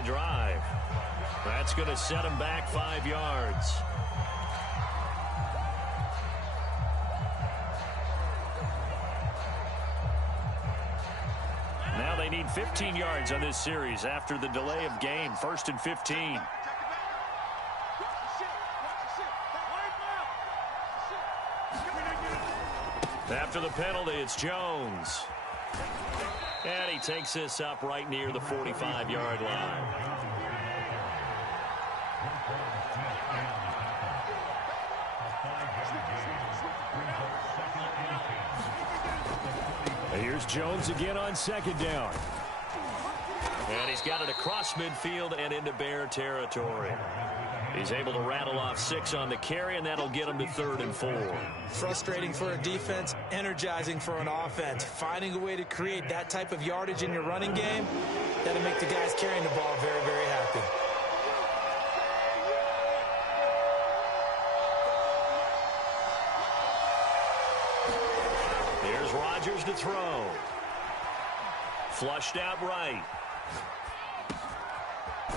a drive. That's going to set him back 5 yards. Now they need 15 yards on this series after the delay of game. 1st and 15. After the penalty, it's Jones. And he takes this up right near the 45-yard line. Here's Jones again on 2nd down. And he's got it across midfield and into Bear territory. He's able to rattle off 6 on the carry, and that'll get him to 3rd and 4. Frustrating for a defense, energizing for an offense. Finding a way to create that type of yardage in your running game, that'll make the guys carrying the ball very, very happy. Here's Rodgers to throw. Flushed out right.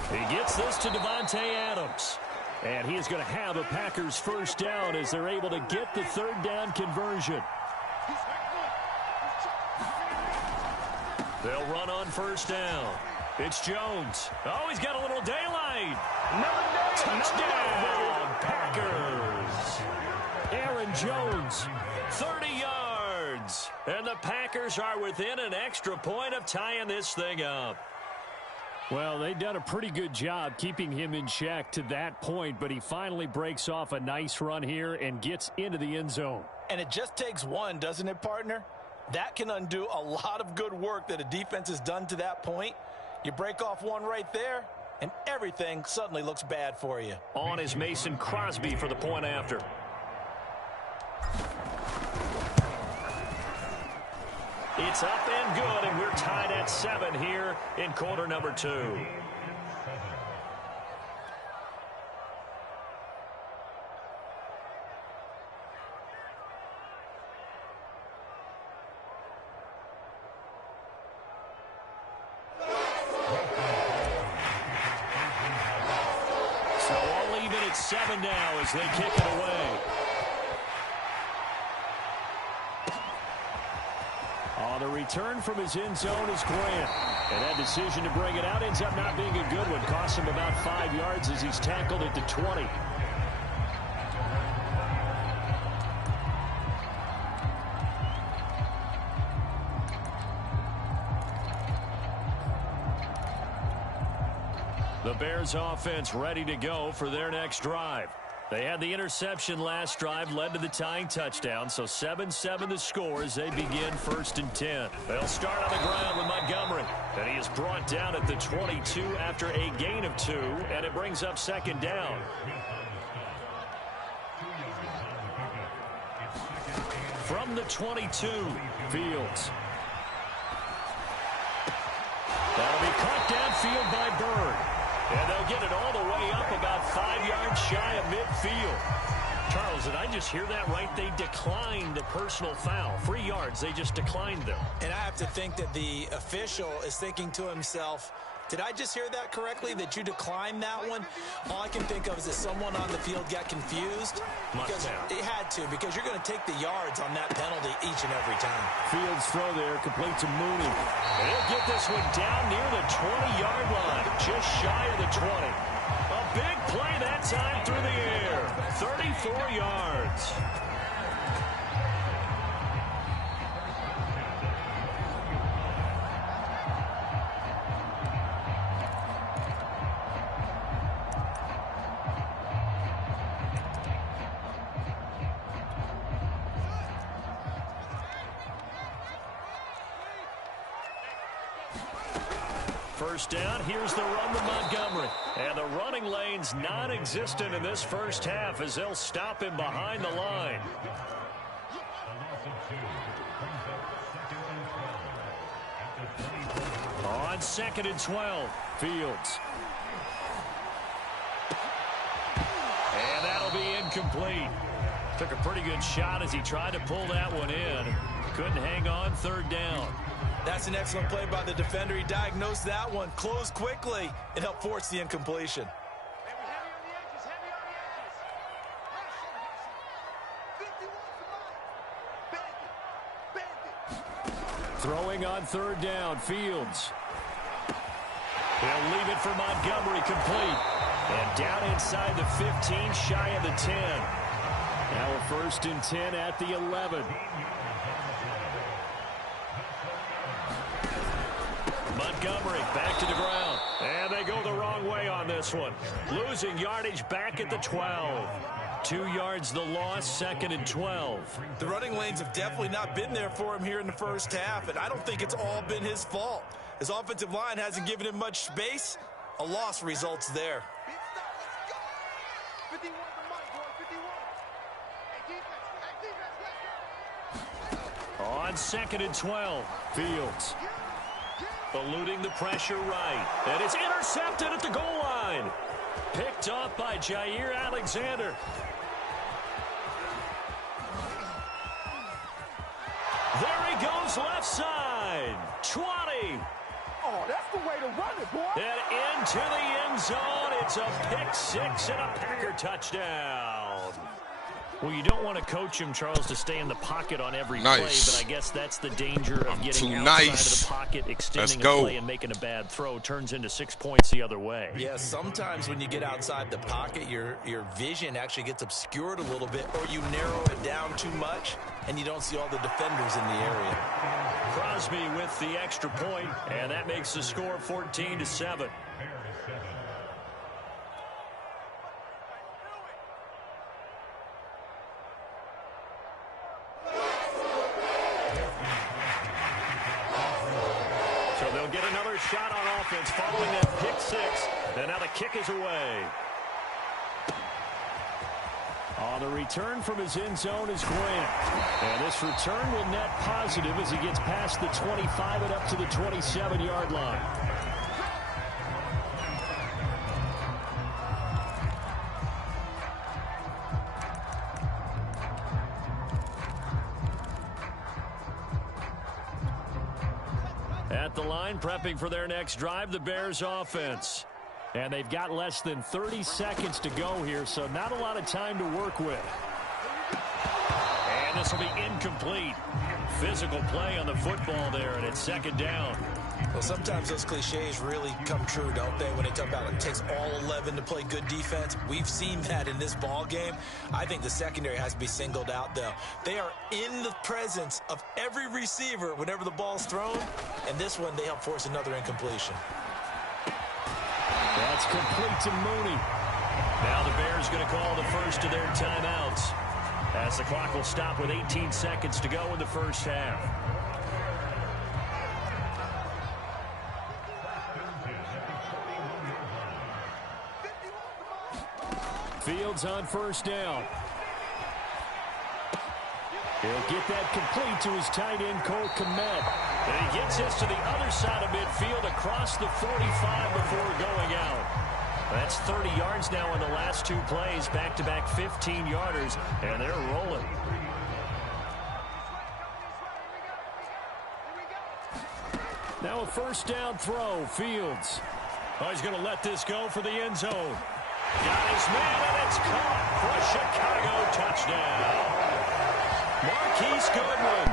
He gets this to Devontae Adams. And he is going to have a Packers 1st down as they're able to get the 3rd down conversion. They'll run on 1st down. It's Jones. Oh, he's got a little daylight. Touchdown, Packers. Aaron Jones, 30 yards. And the Packers are within an extra point of tying this thing up. Well, they've done a pretty good job keeping him in check to that point, but he finally breaks off a nice run here and gets into the end zone. And it just takes one, doesn't it, partner? That can undo a lot of good work that a defense has done to that point. You break off one right there, and everything suddenly looks bad for you. On is Mason Crosby for the point after. It's up and good, and we're tied at 7 here in quarter number 2. So all even at 7 now as they kick it away. On the return from his end zone is Grant. And that decision to bring it out ends up not being a good one. Costs him about 5 yards as he's tackled at the 20. The Bears offense ready to go for their next drive. They had the interception last drive, led to the tying touchdown, so 7-7 the score as they begin 1st and 10. They'll start on the ground with Montgomery, and he is brought down at the 22 after a gain of 2, and it brings up 2nd down. From the 22, Fields. That'll be caught downfield by Bird. And they'll get it all the way up about 5 yards shy of midfield. Charles, did I just hear that right? They declined the personal foul. 3 yards, they just declined them. And I have to think that the official is thinking to himself, did I just hear that correctly, that you declined that one? All I can think of is that someone on the field got confused. Because it had to, because you're going to take the yards on that penalty each and every time. Fields throw there, complete to Mooney. And he'll get this one down near the 20-yard line, just shy of the 20. A big play that time through the air, 34 yards. First down, here's the run with Montgomery. And the running lane's non-existent in this first half as they'll stop him behind the line. On 2nd and 12, Fields. And that'll be incomplete. Took a pretty good shot as he tried to pull that one in. Couldn't hang on 3rd down. That's an excellent play by the defender. He diagnosed that one, closed quickly, and helped force the incompletion. Throwing on third down, Fields. He'll leave it for Montgomery, complete. And down inside the 15, shy of the 10. Now a 1st and 10 at the 11. Montgomery back to the ground. And they go the wrong way on this one. Losing yardage back at the 12. 2 yards the loss, 2nd and 12. The running lanes have definitely not been there for him here in the first half, and I don't think it's all been his fault. His offensive line hasn't given him much space. A loss results there. On 2nd and 12, Fields. Eluding the pressure right. And it's intercepted at the goal line. Picked off by Jair Alexander. There he goes, left side. 20. Oh, that's the way to run it, boy. And into the end zone. It's a pick six and a Packer touchdown. Well, you don't want to coach him, Charles, to stay in the pocket on every play, but I guess that's the danger of getting outside of the pocket, extending a play and making a bad throw. Turns into 6 points the other way. Yeah, sometimes when you get outside the pocket, your vision actually gets obscured a little bit, or you narrow it down too much, and you don't see all the defenders in the area. Crosby with the extra point, and that makes the score 14-7. Shot on offense following that pick six. And now the kick is away. On the return from his end zone is Grant. And this return will net positive as he gets past the 25 and up to the 27-yard line. At the line, prepping for their next drive, the Bears offense. And they've got less than 30 seconds to go here, so not a lot of time to work with. And this will be incomplete. Physical play on the football there, and it's 2nd down. Well, sometimes those cliches really come true, don't they, when they talk about it takes all 11 to play good defense. We've seen that in this ball game. I think the secondary has to be singled out, though. They are in the presence of every receiver whenever the ball's thrown, and this one they help force another incompletion. That's complete to Mooney. Now the Bears going to call the first of their timeouts as the clock will stop with 18 seconds to go in the first half. Fields on 1st down. He'll get that complete to his tight end, Cole Kmet. And he gets this to the other side of midfield across the 45 before going out. That's 30 yards now in the last 2 plays, back-to-back 15-yarders, and they're rolling. Now a 1st down throw, Fields. Oh, he's going to let this go for the end zone. Got his man, and it's caught for a Chicago touchdown. Marquise Goodwin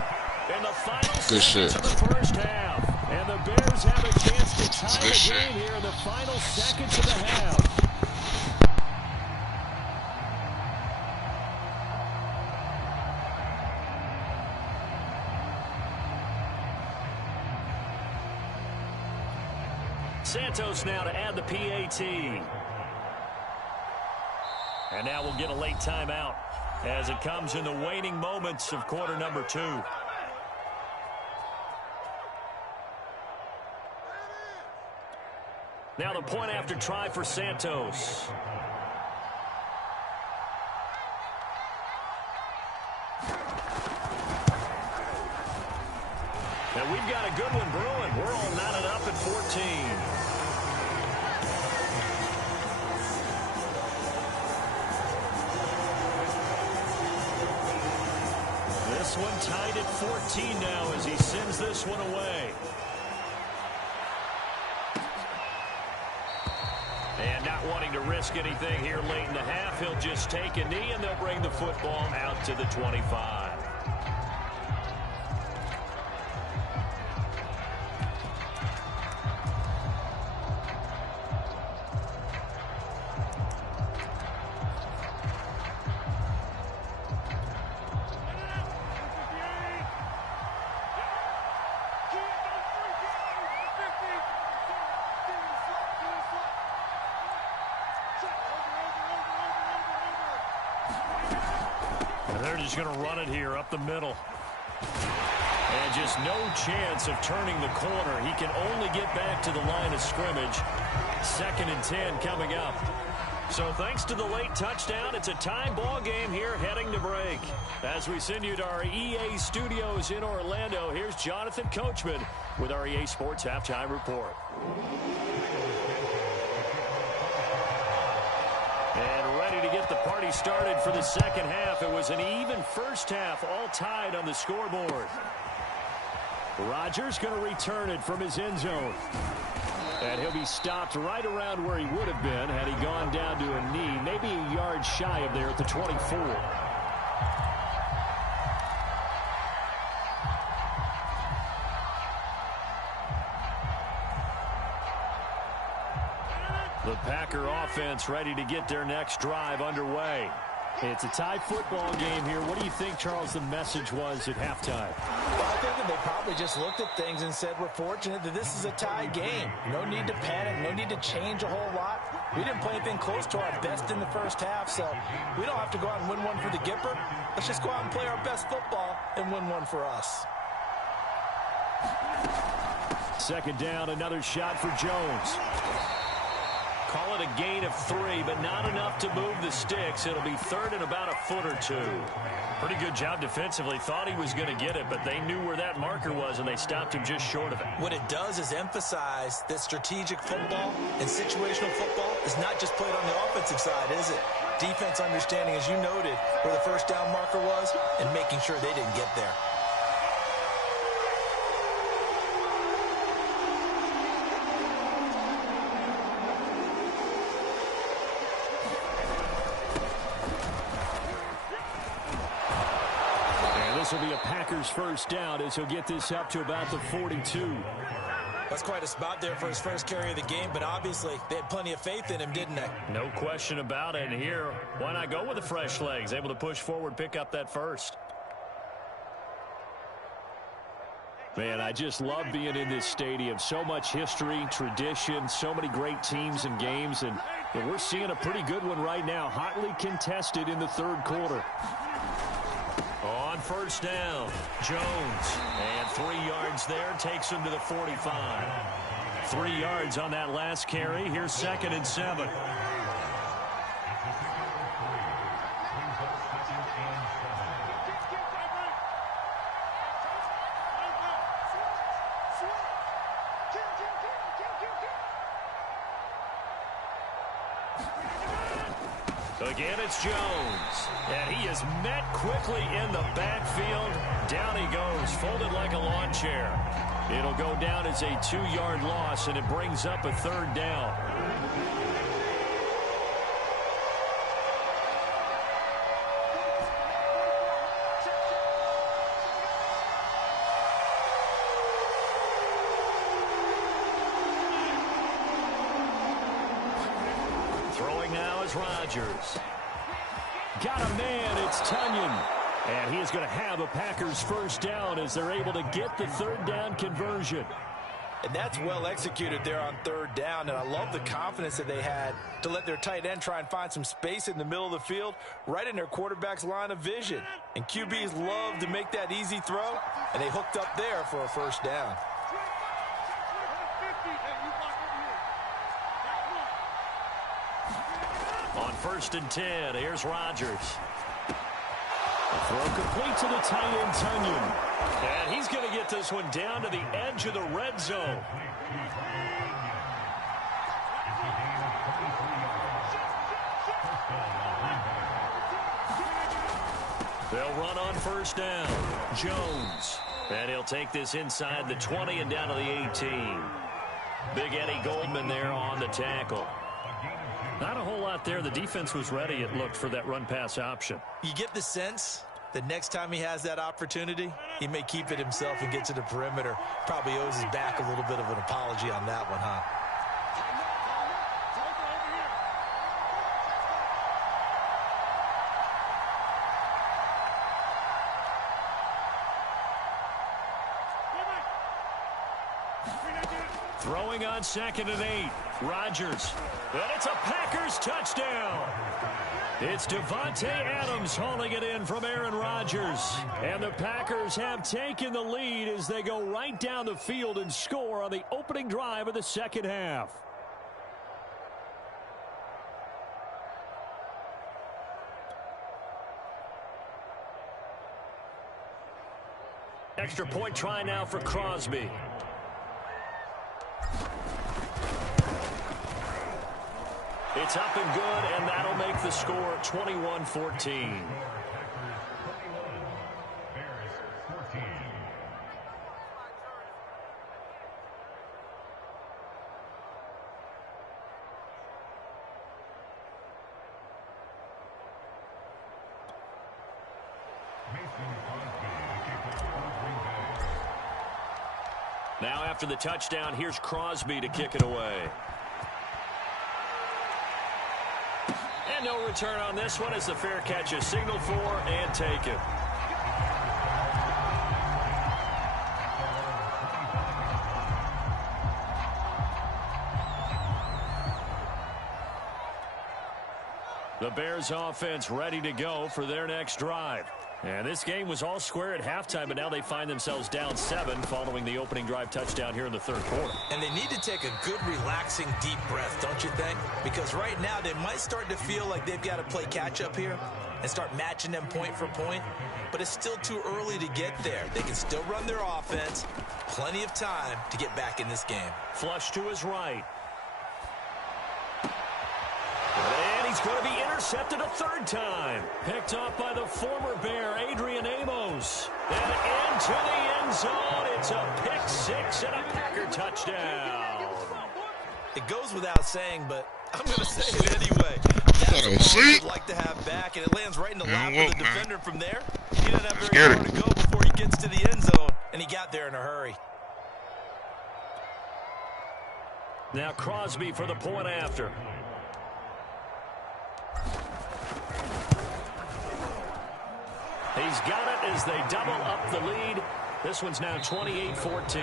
in the final seconds of the first half. And the Bears have a chance to tie the game here in the final seconds of the half. Santos now to add the PAT. And now we'll get a late timeout as it comes in the waning moments of quarter number 2. Now the point after try for Santos. And we've got a good one brewing. We're all knotted up at 14. This one tied at 14 now as he sends this one away. And not wanting to risk anything here late in the half, he'll just take a knee, and they'll bring the football out to the 25. They're just going to run it here up the middle. And just no chance of turning the corner. He can only get back to the line of scrimmage. 2nd and 10 coming up. So thanks to the late touchdown, it's a tie ball game here heading to break. As we send you to our EA studios in Orlando, here's Jonathan Coachman with our EA Sports Halftime Report. And ready to get the party started for the second half. It was an even first half, all tied on the scoreboard. Rodgers going to return it from his end zone. And he'll be stopped right around where he would have been had he gone down to a knee, maybe a yard shy of there at the 24. The Packer offense ready to get their next drive underway. It's a tie football game here. What do you think, Charles, the message was at halftime? Well, I think that they probably just looked at things and said, we're fortunate that this is a tie game. No need to panic. No need to change a whole lot. We didn't play anything close to our best in the first half, so we don't have to go out and win one for the Gipper. Let's just go out and play our best football and win one for us. 2nd down, another shot for Jones. Call it a gain of 3, but not enough to move the sticks. It'll be 3rd and about a foot or 2. Pretty good job defensively. Thought he was going to get it, but they knew where that marker was, and they stopped him just short of it. What it does is emphasize that strategic football and situational football is not just played on the offensive side, is it? Defense understanding, as you noted, where the first down marker was and making sure they didn't get there. This will be a Packers first down as he'll get this up to about the 42. That's quite a spot there for his first carry of the game, but obviously they had plenty of faith in him, didn't they? No question about it. And here, why not go with the fresh legs? Able to push forward, pick up that first. Man, I just love being in this stadium. So much history, tradition, so many great teams and games, and we're seeing a pretty good one right now. Hotly contested in the 3rd quarter. On first down, Jones. And 3 yards there takes him to the 45. 3 yards on that last carry. Here's 2nd and 7. Again, it's Jones. And he is met quickly in the backfield. Down he goes, folded like a lawn chair. It'll go down as a 2-yard loss, and it brings up a 3rd down. Throwing now is Rodgers. Got a man, it's Tunyon. And he is going to have a Packers first down as they're able to get the 3rd down conversion. And that's well executed there on 3rd down, and I love the confidence that they had to let their tight end try and find some space in the middle of the field, right in their quarterback's line of vision. And QBs love to make that easy throw, and they hooked up there for a first down. On 1st and 10, here's Rodgers. Throw complete to the tight end, Tunyon. And he's going to get this one down to the edge of the red zone. They'll run on first down. Jones. And he'll take this inside the 20 and down to the 18. Big Eddie Goldman there on the tackle. Not a whole lot there. The defense was ready, it looked, for that run-pass option. You get the sense that next time he has that opportunity, he may keep it himself and get to the perimeter. Probably owes his back a little bit of an apology on that one, huh? Throwing on 2nd and 8. Rodgers. And it's a Packers touchdown. It's Devontae Adams hauling it in from Aaron Rodgers. And the Packers have taken the lead as they go right down the field and score on the opening drive of the second half. Extra point try now for Crosby. It's up and good, and that'll make the score 21-14. Now after the touchdown, here's Crosby to kick it away. And no return on this one as the fair catch is signaled for and taken. The Bears offense ready to go for their next drive. And this game was all square at halftime, but now they find themselves down 7 following the opening drive touchdown here in the third quarter. And they need to take a good, relaxing, deep breath, don't you think? Because right now they might start to feel like they've got to play catch-up here and start matching them point for point. But it's still too early to get there. They can still run their offense. Plenty of time to get back in this game. Flush to his right. And he's going to be intercepted a third time. Picked off by the former Bear, Adrian Amos. And into the end zone. It's a pick six and a Packer touchdown. It goes without saying, but I'm going to say it anyway. That's a ball you'd like to have back, and it lands right in the lap of the defender from there. He didn't have very far to go before he gets to the end zone, and he got there in a hurry. Now Crosby for the point after. He's got it as they double up the lead. This one's now 28-14.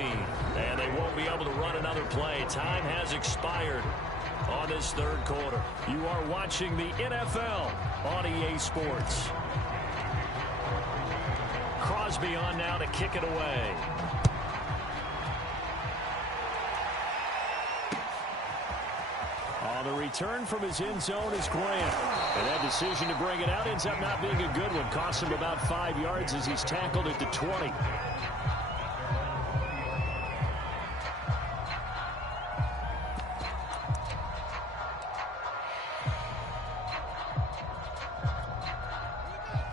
And they won't be able to run another play. Time has expired on this third quarter. You are watching the NFL on EA Sports. Crosby on now to kick it away. On the return from his end zone is Grant. And that decision to bring it out ends up not being a good one. Costs him about 5 yards as he's tackled at the 20.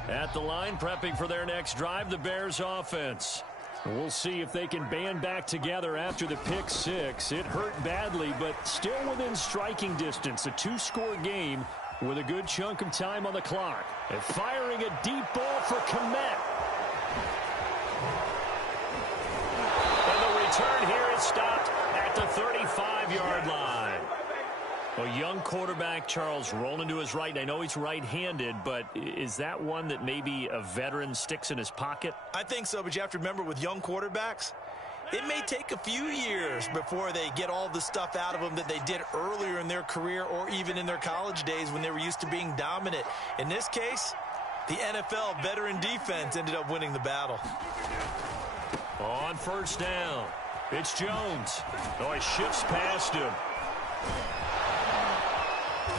At the line, prepping for their next drive, the Bears offense. We'll see if they can band back together after the pick six. It hurt badly, but still within striking distance. A two-score game with a good chunk of time on the clock. And firing a deep ball for Kmet. And the return here is stopped at the 35-yard line. A young quarterback, Charles, rolling to his right. I know he's right-handed, but is that one that maybe a veteran sticks in his pocket? I think so, but you have to remember with young quarterbacks, it may take a few years before they get all the stuff out of them that they did earlier in their career or even in their college days when they were used to being dominant. In this case, the NFL veteran defense ended up winning the battle. On first down, it's Jones. Oh, he shifts past him.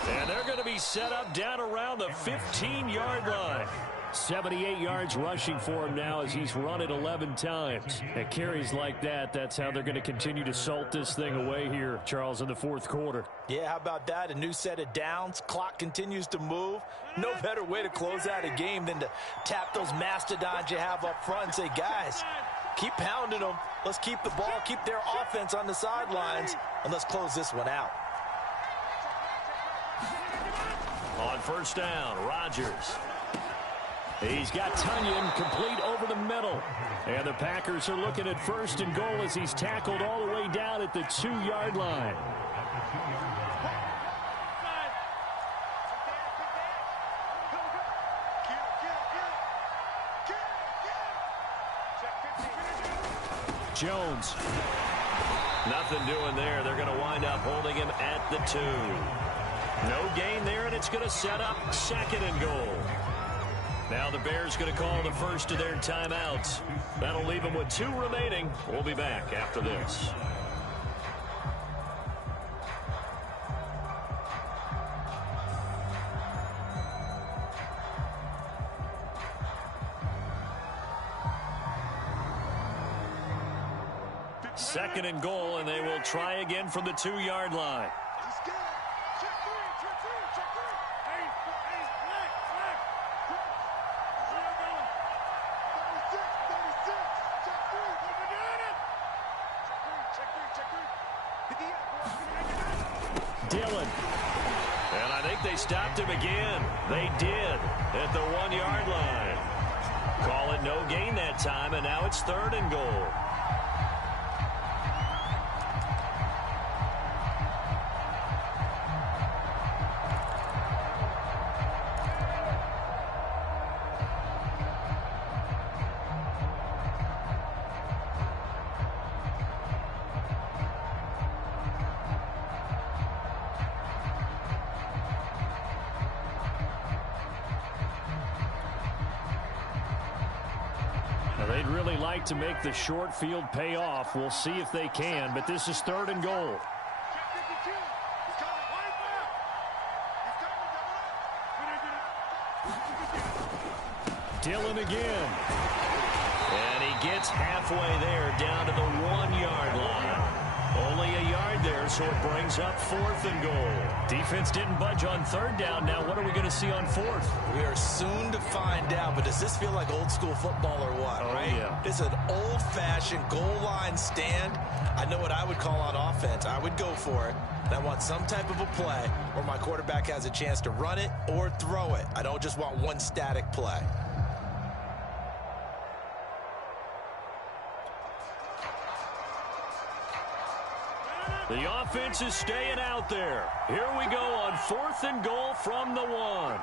And they're going to to be set up down around the 15-yard line. 78 yards rushing for him now as he's run it 11 times. At carries like that, that's how they're going to continue to salt this thing away here, Charles, in the fourth quarter. Yeah, how about that? A new set of downs. Clock continues to move. No better way to close out a game than to tap those mastodons you have up front and say, guys, keep pounding them. Let's keep the ball, keep their offense on the sidelines, and let's close this one out. On first down, Rodgers. He's got Tunyon complete over the middle. And the Packers are looking at first and goal as he's tackled all the way down at the 2-yard line. Jones. Nothing doing there. They're going to wind up holding him at the 2. No gain there, and it's going to set up second and goal. Now the Bears going to call the first of their timeouts. That'll leave them with 2 remaining. We'll be back after this. Second and goal, and they will try again from the 2-yard line. Dillon. And I think they stopped him again. They did at the 1-yard line. Call it no gain that time, and now it's third and goal. They'd really like to make the short field pay off. We'll see if they can, but this is third and goal. Dillon again. And he gets halfway there down to the 1-yard line. Only a yard there, so it brings up fourth and goal. Defense didn't budge on third down. Now what are we going to see on fourth? We are soon to find out, but does this feel like old school football or what? Oh, right? Yeah. It's an old-fashioned goal line stand. I know what I would call on offense. I would go for it. And I want some type of a play where my quarterback has a chance to run it or throw it. I don't just want one static play. The offense is staying out there. Here we go on fourth and goal from the 1.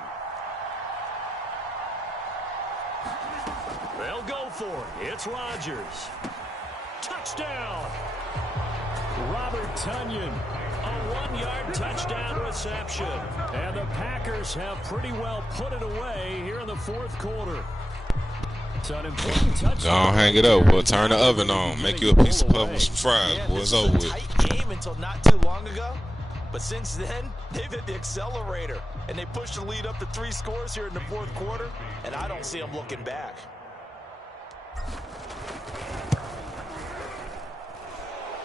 They'll go for it. It's Rodgers. Touchdown. Robert Tunyon. A 1-yard touchdown reception. And the Packers have pretty well put it away here in the fourth quarter. It's an important touchdown. Gonna hang it up. We'll turn the oven on. Make you a piece of puff with some fries. Yeah, Boy, it's over with. Tight game until not too long ago. But since then, they've hit the accelerator. And they pushed the lead up to 3 scores here in the fourth quarter. And I don't see them looking back.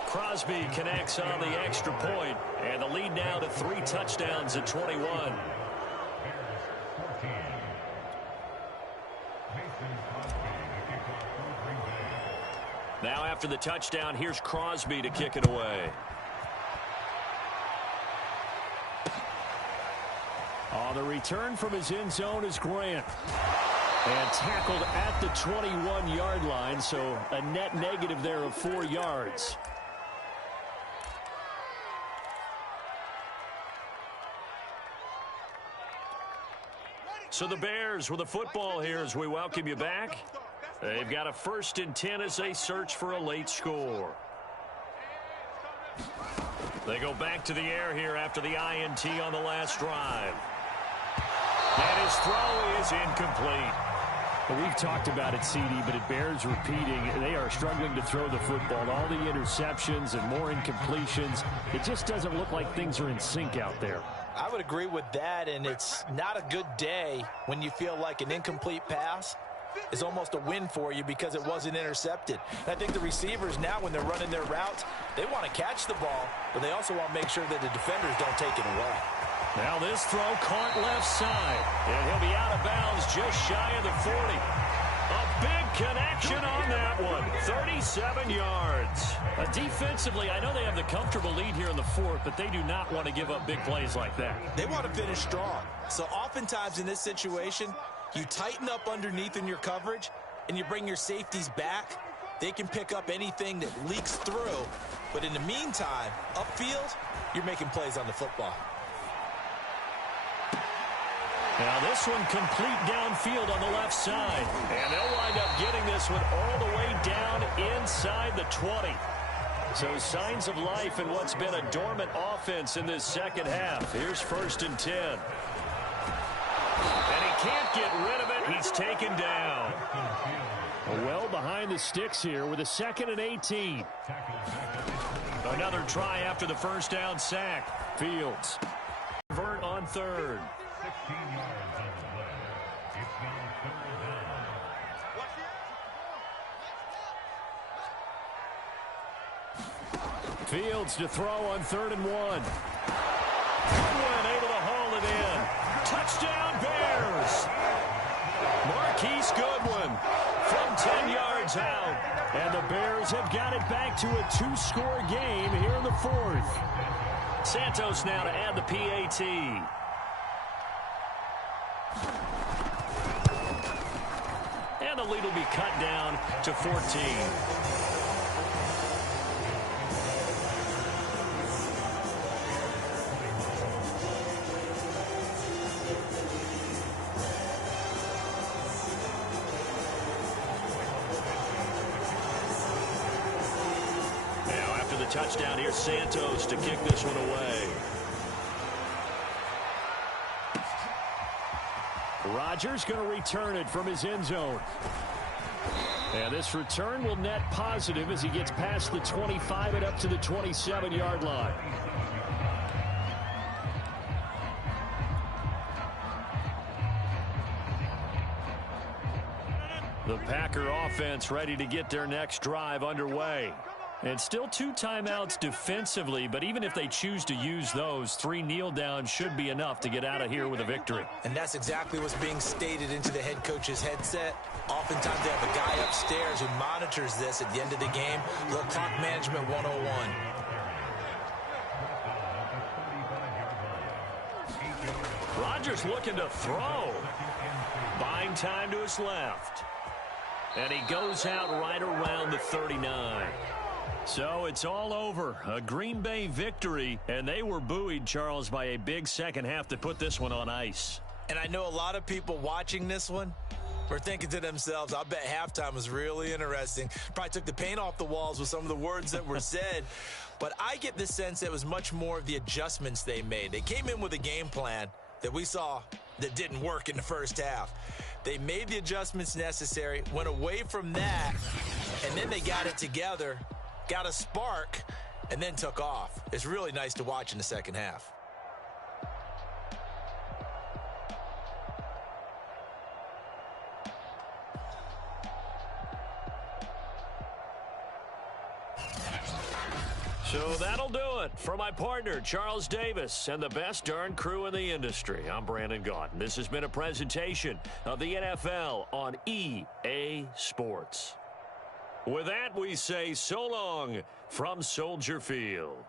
Crosby connects on the extra point, and the lead now to 3 touchdowns at 21. Now after the touchdown, here's Crosby to kick it away. On the return from his end zone is Grant. And tackled at the 21-yard line, so a net negative there of 4 yards. So the Bears with the football here as we welcome you back. They've got a 1st and 10 as they search for a late score. They go back to the air here after the INT on the last drive. And his throw is incomplete. Well, we've talked about it, CD, but it bears repeating. They are struggling to throw the football. All the interceptions and more incompletions. It just doesn't look like things are in sync out there. I would agree with that, and it's not a good day when you feel like an incomplete pass is almost a win for you because it wasn't intercepted. And I think the receivers now, when they're running their routes, they want to catch the ball, but they also want to make sure that the defenders don't take it away. Now this throw caught left side, and he'll be out of bounds just shy of the 40. A big connection on that one, 37 yards. Defensively, I know they have the comfortable lead here in the fourth, but they do not want to give up big plays like that. They want to finish strong. So oftentimes in this situation, you tighten up underneath in your coverage, and you bring your safeties back. They can pick up anything that leaks through. But in the meantime, upfield, you're making plays on the football. Now this one complete downfield on the left side. And they'll wind up getting this one all the way down inside the 20. So signs of life in what's been a dormant offense in this second half. Here's 1st and 10. And he can't get rid of it. He's taken down. Well behind the sticks here with a 2nd and 18. Another try after the first down sack. Fields. Convert on 3rd. 16 yards on the play. It's now 3rd down. Fields to throw on 3rd and 1. Goodwin able to haul it in. Touchdown Bears. Marquise Goodwin from 10 yards out. And the Bears have got it back to a 2-score game here in the 4th. Santos now to add the PAT. And the lead will be cut down to 14. Now after the touchdown, here's Santos to kick this one away. Rodgers going to return it from his end zone. And this return will net positive as he gets past the 25 and up to the 27-yard line. The Packer offense ready to get their next drive underway. And still 2 timeouts defensively, but even if they choose to use those, 3 kneel downs should be enough to get out of here with a victory. And that's exactly what's being stated into the head coach's headset. Oftentimes they have a guy upstairs who monitors this at the end of the game. Little clock management 101. Rodgers looking to throw. Buying time to his left. And he goes out right around the 39. So it's all over. A Green Bay victory, and they were buoyed, Charles, by a big second half to put this one on ice. And I know a lot of people watching this one were thinking to themselves, I bet halftime was really interesting. Probably took the paint off the walls with some of the words that were said. But I get the sense it was much more of the adjustments they made. They came in with a game plan that we saw that didn't work in the first half. They made the adjustments necessary, went away from that, and then they got it together, got a spark, and then took off. It's really nice to watch in the second half. So that'll do it for my partner, Charles Davis, and the best darn crew in the industry. I'm Brandon Gaudin. This has been a presentation of the NFL on EA Sports. With that, we say so long from Soldier Field.